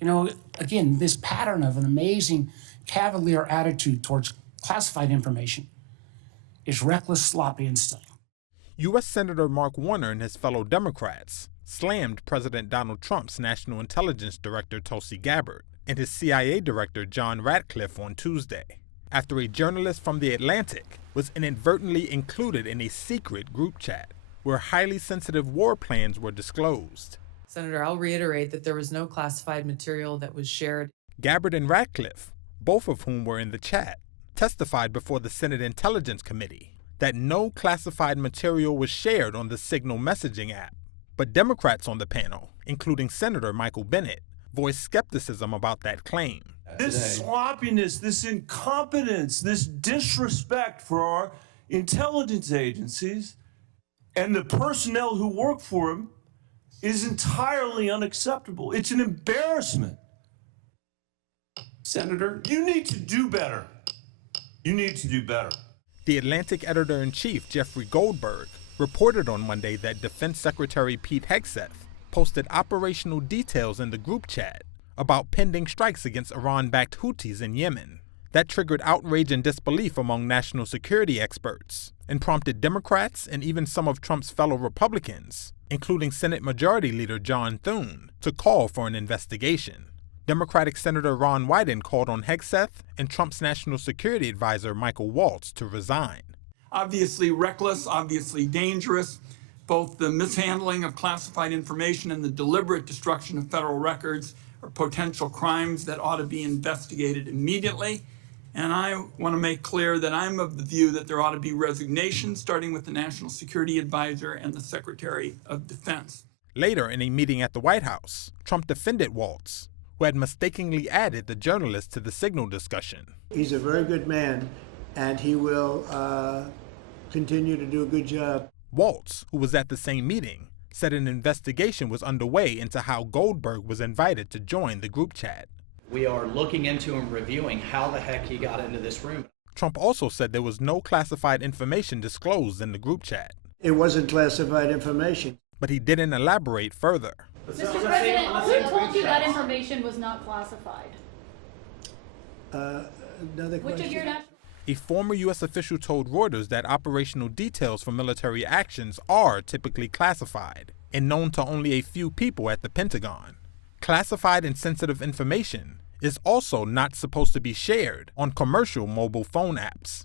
You know, again, this pattern of an amazing cavalier attitude towards classified information is reckless, sloppy, and silly. U.S. Senator Mark Warner and his fellow Democrats slammed President Donald Trump's National Intelligence Director Tulsi Gabbard and his CIA Director John Ratcliffe on Tuesday, after a journalist from The Atlantic was inadvertently included in a secret group chat where highly sensitive war plans were disclosed. Senator, I'll reiterate that there was no classified material that was shared. Gabbard and Ratcliffe, both of whom were in the chat, testified before the Senate Intelligence Committee that no classified material was shared on the Signal messaging app. But Democrats on the panel, including Senator Michael Bennet, voiced skepticism about that claim. This sloppiness, this incompetence, this disrespect for our intelligence agencies and the personnel who work for them is entirely unacceptable. It's an embarrassment. Senator, you need to do better. You need to do better. The Atlantic editor-in-chief, Jeffrey Goldberg, reported on Monday that Defense Secretary Pete Hegseth posted operational details in the group chat about pending strikes against Iran-backed Houthis in Yemen. That triggered outrage and disbelief among national security experts and prompted Democrats and even some of Trump's fellow Republicans, including Senate Majority Leader John Thune, to call for an investigation. Democratic Senator Ron Wyden called on Hegseth and Trump's national security advisor Michael Waltz to resign. Obviously reckless, obviously dangerous, both the mishandling of classified information and the deliberate destruction of federal records are potential crimes that ought to be investigated immediately. And I want to make clear that I'm of the view that there ought to be resignations, starting with the National Security Advisor and the Secretary of Defense. Later, in a meeting at the White House, Trump defended Waltz, who had mistakenly added the journalist to the Signal discussion. He's a very good man, and he will continue to do a good job. Waltz, who was at the same meeting, said an investigation was underway into how Goldberg was invited to join the group chat. We are looking into and reviewing how the heck he got into this room. Trump also said there was no classified information disclosed in the group chat. It wasn't classified information. But he didn't elaborate further. Mr. President, who told you that information was not classified? Another question. Which of your national... A former U.S. official told Reuters that operational details for military actions are typically classified and known to only a few people at the Pentagon. Classified and sensitive information is also not supposed to be shared on commercial mobile phone apps.